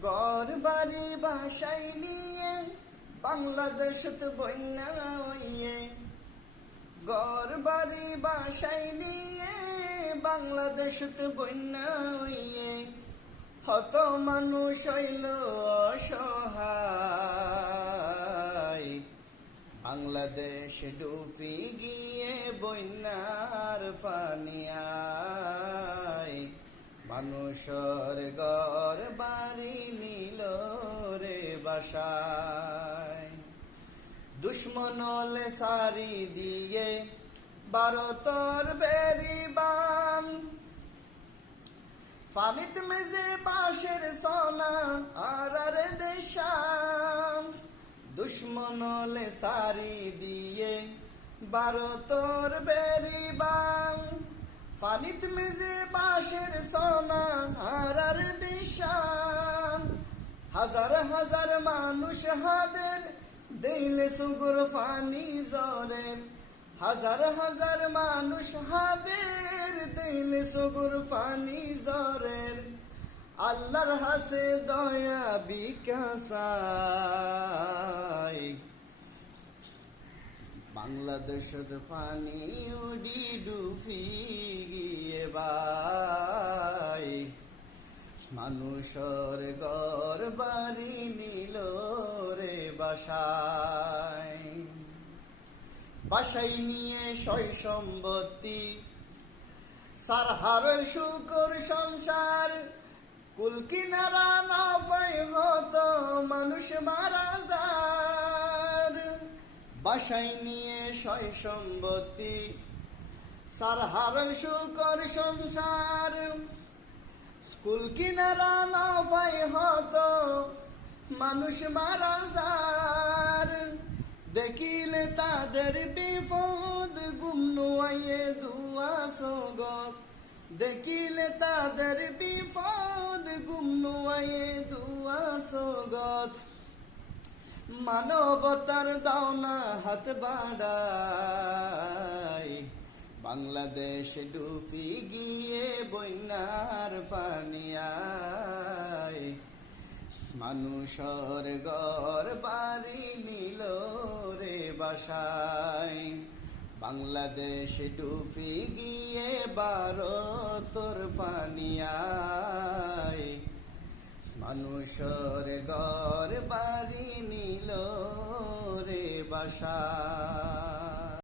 ঘর বাড়ি বাসাই নিয়ে বাংলাদেশত বন্যা হইয়ে, ঘর বাড়ি বাসাই নিয়ে বাংলাদেশত বন্যা হইয়ে, হত মানুষ হইল অসহায়। বাংলাদেশ ডুবি গিয়ে বন্যার পানিয়ায়, মানুষের ঘর বাড়ি নিল রে বাসায়। দুশ্মনলে সারি দিয়ে ভারতর বেরিবান, ফানিত মেজে বাঁশের সোনা আর দেশাম। দুশ্মনলে সারি দিয়ে ভারতর বেরিবান, ফানিত মেজে বাঁশের সোনা আর দেশাম। হাজার হাজার মানুষ হাদের দিলে সুগুর ফানি জরে, হাজার হাজার মানুষ হাদের দিলে সুগুর ফানি জরের। আল্লাহর হাসে দয়া বিকাশাই, বাংলাদেশের পানি উডি ডুবি গিয়ে বাই, মানুষের ঘর বাড়ি নিল রে বাসায়। বাসাই নিয়ে সয় সম্পত্তি সারহার শুকর সংসার, কুল কিনারা না পাই হত মানুষ মারা যার। বাসাই নিয়ে সয় সম্পত্তি সারহার শুকর সংসার, কুল কিনারা না পাই হত মানুষ মারা যার। দেখিলে তাদের বিপদ গুমনুয়াইয়ে দুয়া সগত, দেখিলে তাদের বিপদ গুমনুয়াইয়ে দুয়া সগত। মানবতার দাওনা হাত বাড়াই, বাংলাদেশ ডুবি গিয়ে বন্যার পানিয়ায়, মানুষের ঘর বাড়ি নিল রে বাসায়। বাংলাদেশ ডুবি গিয়ে ভারতর পানিয়ায়, মানুষের ঘর বাড়ি নিল রে বাসায়।